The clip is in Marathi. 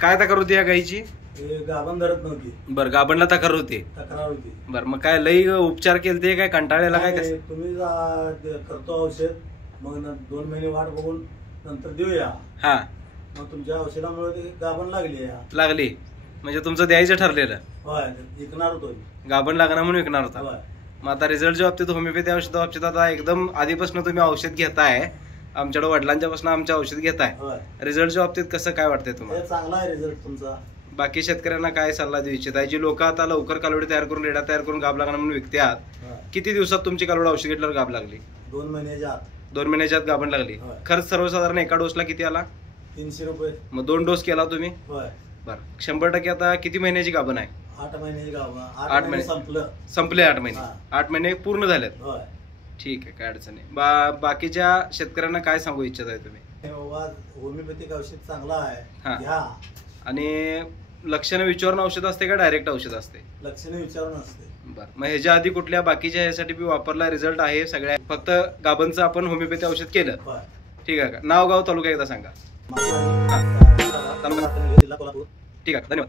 काय तक्रार होती या गाईची? गाभण धरत नव्हती. बरं, गाभणला तक्रार होती. बरं, मग काय लई उपचार केलते काय कंटाळलेला काय? कसं तुम्ही करतो औषध, मग 2 महिने वाट बघून नंतर देऊया. हा, मग तुमच्या औषधामुळे ते गाभण लागली म्हणजे तुमचं द्यायचं ठरलेलं? होय, विकणार होतो. गाभण लागणार म्हणून विकणार होता. होय. मग आता रिझल्टच्या बाबतीत, होमिओपॅथी औषधा बाबतीत आता एकदम आधीपासून तुम्ही औषध घेताय, आमच्याकडे वडिलांच्या पासून आमच्या औषध घेताय, रिझल्टच्या बाबतीत कसं काय वाटतंय तुम्हाला? चांगला आहे रिझल्ट तुमचा. बाकी शेतकऱ्यांना काय सल्ला देऊ इच्छित आहे? जी लोक आता लवकर कालवडी तयार करून रेडा तयार करून गाभ लागणार म्हणून विकतात, किती दिवसात तुमची कालवड औषध घेतल्यावर गाभ लागली? 2 महिन्याच्या आत. 2 महिन्याच्या आत गाभण लागली. खर्च सर्वसाधारण एका डोसला किती आला? 300 रुपये. मग 2 डोस केला तुम्ही? बरं, 100% आता किती महिन्याची गाभण आहे? 8 महिन्याची गाभण. 8 महिने संपले. 8 महिने. 8 महिने पूर्ण झालेत. ठीक आहे, काय अडचण नाही. बाकीच्या शेतकऱ्यांना काय सांगू इच्छित आहे तुम्ही? होमिओपॅथिक औषध चांगला आहे, घ्या. आणि लक्षणं विचारून औषध असते का डायरेक्ट औषध असते? लक्षणं विचारून असते. बरं, मग ह्याच्या आधी कुठल्या बाकीच्या ह्यासाठी वापरला, रिझल्ट आहे सगळ्या? फक्त गाभणचं आपण होमिओपॅथी औषध केलं. ठीक आहे का? नाव गाव तालुका एकदा सांगा. ठीक आहे, धन्यवाद.